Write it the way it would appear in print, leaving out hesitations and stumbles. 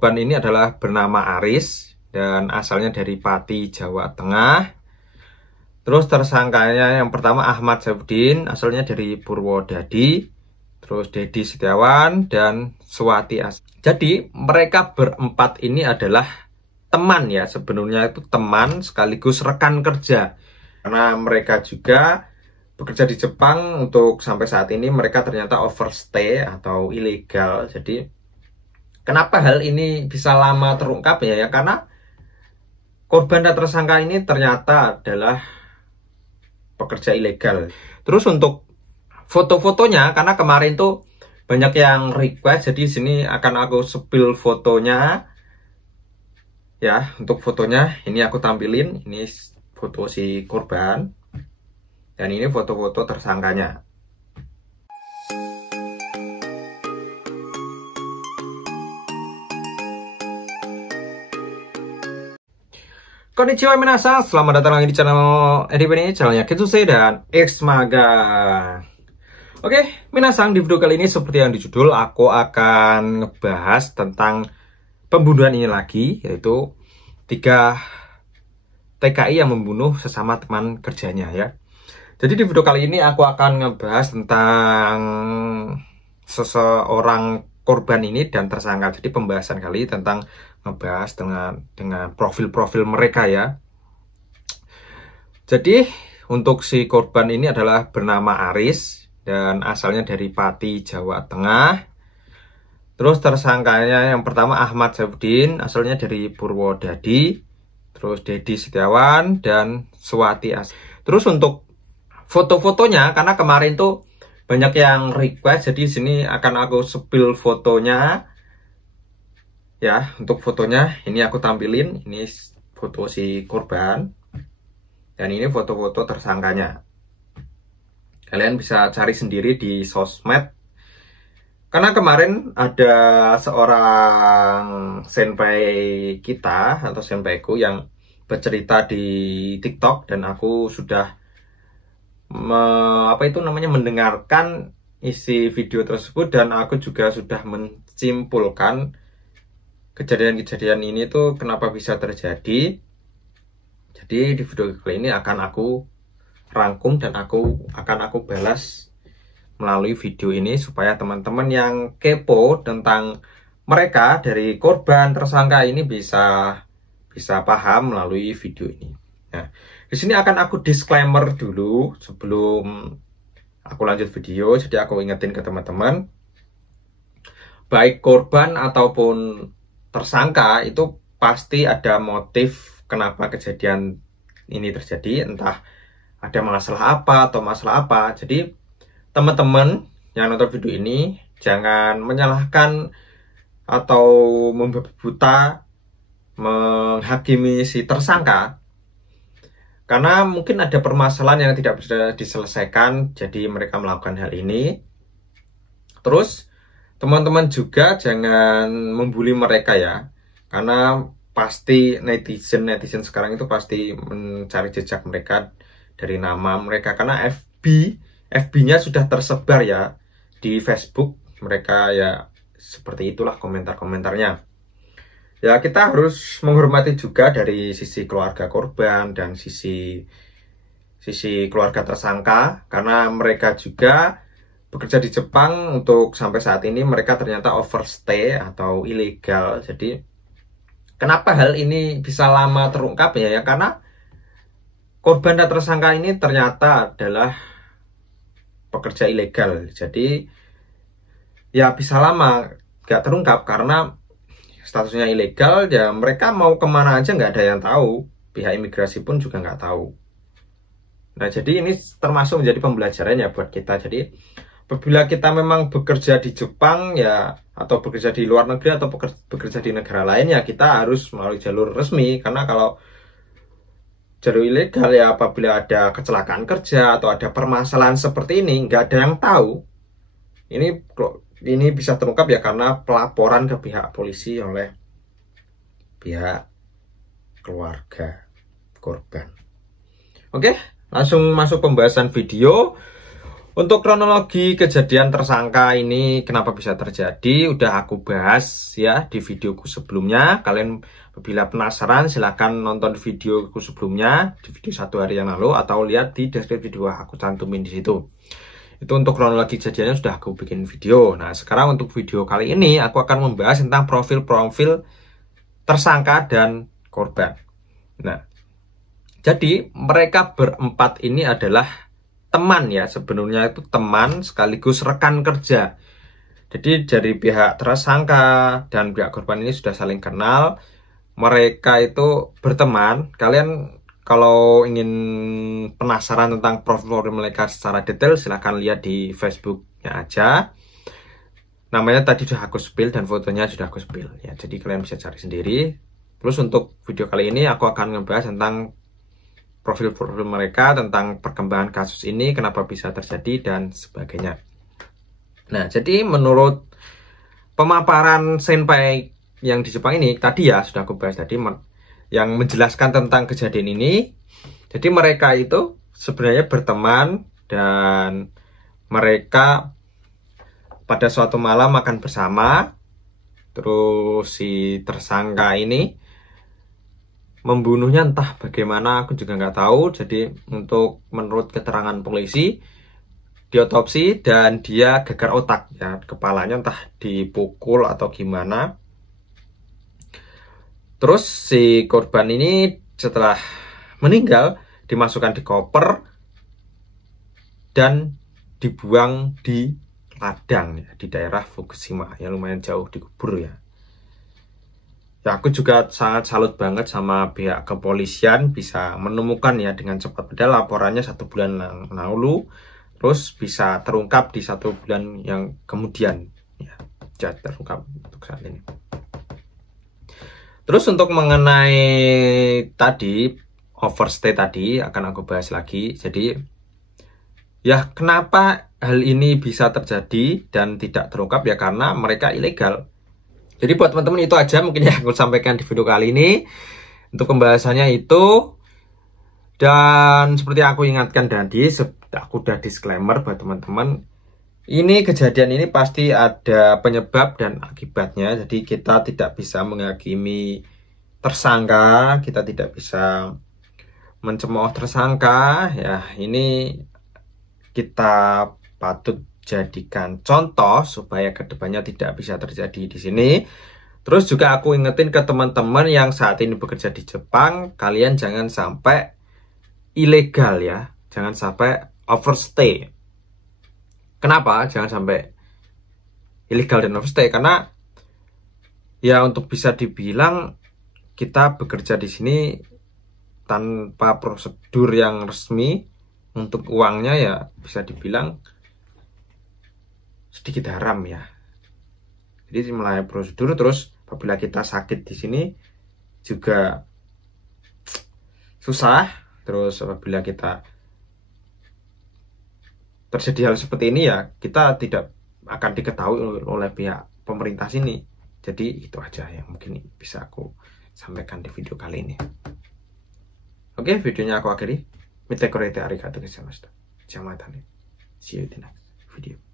korban ini adalah bernama Aris dan asalnya dari Pati, Jawa Tengah. Terus tersangkanya yang pertama Ahmad Saifuddin, asalnya dari Purwodadi. Terus Dedi Setiawan dan Swati As. Jadi mereka berempat ini adalah teman ya, sebenarnya itu teman sekaligus rekan kerja. Karena mereka juga bekerja di Jepang, untuk sampai saat ini mereka ternyata overstay atau ilegal. Jadi kenapa hal ini bisa lama terungkap ya? Karena korban dan tersangka ini ternyata adalah pekerja ilegal. Terus untuk foto-fotonya, karena kemarin tuh banyak yang request, jadi sini akan aku spill fotonya ya. Untuk fotonya ini aku tampilin, ini foto si korban dan ini foto-foto tersangkanya. Konnichiwa minasan, selamat datang lagi di channel Edip ini, channelnya Kitsuse dan Xmaga. Oke, minasan, di video kali ini seperti yang di judul, aku akan ngebahas tentang pembunuhan ini lagi, yaitu 3 TKI yang membunuh sesama teman kerjanya ya. Jadi di video kali ini aku akan ngebahas tentang seseorang korban ini dan tersangka. Jadi pembahasan kali tentang ngebahas dengan profil-profil mereka ya. Jadi untuk si korban ini adalah bernama Aris dan asalnya dari Pati, Jawa Tengah. Terus tersangkanya yang pertama Ahmad Saifuddin, asalnya dari Purwodadi. Terus Dedi Setiawan dan Swati As. Terus untuk foto-fotonya, karena kemarin tuh banyak yang request, jadi sini akan aku spill fotonya ya. Untuk fotonya ini aku tampilin, ini foto si korban dan ini foto-foto tersangkanya. Kalian bisa cari sendiri di sosmed. Karena kemarin ada seorang senpai kita atau senpaiku yang bercerita di TikTok dan aku sudah mendengarkan isi video tersebut, dan aku juga sudah menyimpulkan kejadian-kejadian ini tuh kenapa bisa terjadi. Jadi di video kali ini akan aku rangkum dan akan aku balas melalui video ini, supaya teman-teman yang kepo tentang mereka dari korban tersangka ini bisa paham melalui video ini. Nah, di sini akan aku disclaimer dulu sebelum aku lanjut video. Jadi aku ingetin ke teman-teman, baik korban ataupun tersangka itu pasti ada motif kenapa kejadian ini terjadi, entah ada masalah apa atau masalah apa. Jadi teman-teman yang nonton video ini jangan menyalahkan atau membabi buta menghakimi si tersangka, karena mungkin ada permasalahan yang tidak bisa diselesaikan, jadi mereka melakukan hal ini. Terus teman-teman juga jangan membuli mereka ya, karena pasti netizen sekarang itu pasti mencari jejak mereka dari nama mereka, karena FB-nya sudah tersebar ya di Facebook mereka ya. Seperti itulah komentar-komentarnya. Ya, kita harus menghormati juga dari sisi keluarga korban dan sisi keluarga tersangka, karena mereka juga bekerja di Jepang, untuk sampai saat ini mereka ternyata overstay atau ilegal. Jadi kenapa hal ini bisa lama terungkap ya? Karena korban dan tersangka ini ternyata adalah pekerja ilegal. Jadi ya bisa lama gak terungkap karena statusnya ilegal ya. Mereka mau kemana aja nggak ada yang tahu, pihak imigrasi pun juga nggak tahu. Nah, jadi ini termasuk menjadi pembelajaran ya buat kita. Jadi apabila kita memang bekerja di Jepang ya, atau bekerja di luar negeri atau bekerja di negara lain ya, kita harus melalui jalur resmi. Karena kalau jalur ilegal ya, apabila ada kecelakaan kerja atau ada permasalahan seperti ini, nggak ada yang tahu. Ini bisa terungkap ya karena pelaporan ke pihak polisi oleh pihak keluarga korban. Oke, langsung masuk pembahasan video. Untuk kronologi kejadian tersangka ini kenapa bisa terjadi udah aku bahas ya di videoku sebelumnya. Kalian apabila penasaran silahkan nonton videoku sebelumnya di video 1 hari yang lalu atau lihat di deskripsi video aku cantumin di situ. Itu untuk kronologi kejadiannya sudah aku bikin video. Nah, sekarang untuk video kali ini aku akan membahas tentang profil-profil tersangka dan korban. Nah, jadi mereka berempat ini adalah teman ya, sebenarnya itu teman sekaligus rekan kerja. Jadi dari pihak tersangka dan pihak korban ini sudah saling kenal. Mereka itu berteman. Kalian kalau ingin penasaran tentang profil mereka secara detail silahkan lihat di Facebooknya aja. Namanya tadi sudah aku spill dan fotonya sudah aku spill ya. Jadi kalian bisa cari sendiri. Terus untuk video kali ini aku akan ngebahas tentang profil-profil mereka, tentang perkembangan kasus ini, kenapa bisa terjadi, dan sebagainya. Nah, jadi menurut pemaparan senpai yang di Jepang ini, tadi ya, sudah aku bahas tadi, yang menjelaskan tentang kejadian ini, jadi mereka itu sebenarnya berteman, dan mereka pada suatu malam makan bersama, terus si tersangka ini membunuhnya entah bagaimana aku juga nggak tahu. Jadi untuk menurut keterangan polisi diotopsi dan dia gegar otak ya, kepalanya entah dipukul atau gimana. Terus si korban ini setelah meninggal dimasukkan di koper dan dibuang di ladang ya, di daerah Fukushima yang lumayan jauh, dikubur ya. Ya, aku juga sangat salut banget sama pihak kepolisian bisa menemukan ya dengan cepat. Padahal laporannya 1 bulan lalu, terus bisa terungkap di 1 bulan yang kemudian. Ya, sudah terungkap untuk saat ini. Terus untuk mengenai tadi, overstay tadi akan aku bahas lagi. Jadi, ya kenapa hal ini bisa terjadi dan tidak terungkap ya karena mereka ilegal. Jadi buat teman-teman itu aja mungkin yang aku sampaikan di video kali ini untuk pembahasannya itu. Dan seperti aku ingatkan tadi, aku udah disclaimer buat teman-teman, ini kejadian ini pasti ada penyebab dan akibatnya. Jadi kita tidak bisa menghakimi tersangka, kita tidak bisa mencemooh tersangka ya. Ini kita patut jadikan contoh supaya kedepannya tidak bisa terjadi di sini. Terus juga aku ingetin ke teman-teman yang saat ini bekerja di Jepang, kalian jangan sampai ilegal ya, jangan sampai overstay. Kenapa jangan sampai ilegal dan overstay? Karena ya untuk bisa dibilang kita bekerja di sini tanpa prosedur yang resmi, untuk uangnya ya bisa dibilang sedikit haram ya. Jadi melalui prosedur, terus apabila kita sakit di sini juga susah. Terus apabila kita terjadi hal seperti ini ya kita tidak akan diketahui oleh pihak pemerintah sini. Jadi itu aja yang mungkin bisa aku sampaikan di video kali ini. Oke, videonya aku akhiri. Mite korete arigatou gozaimashita. See you in the next video.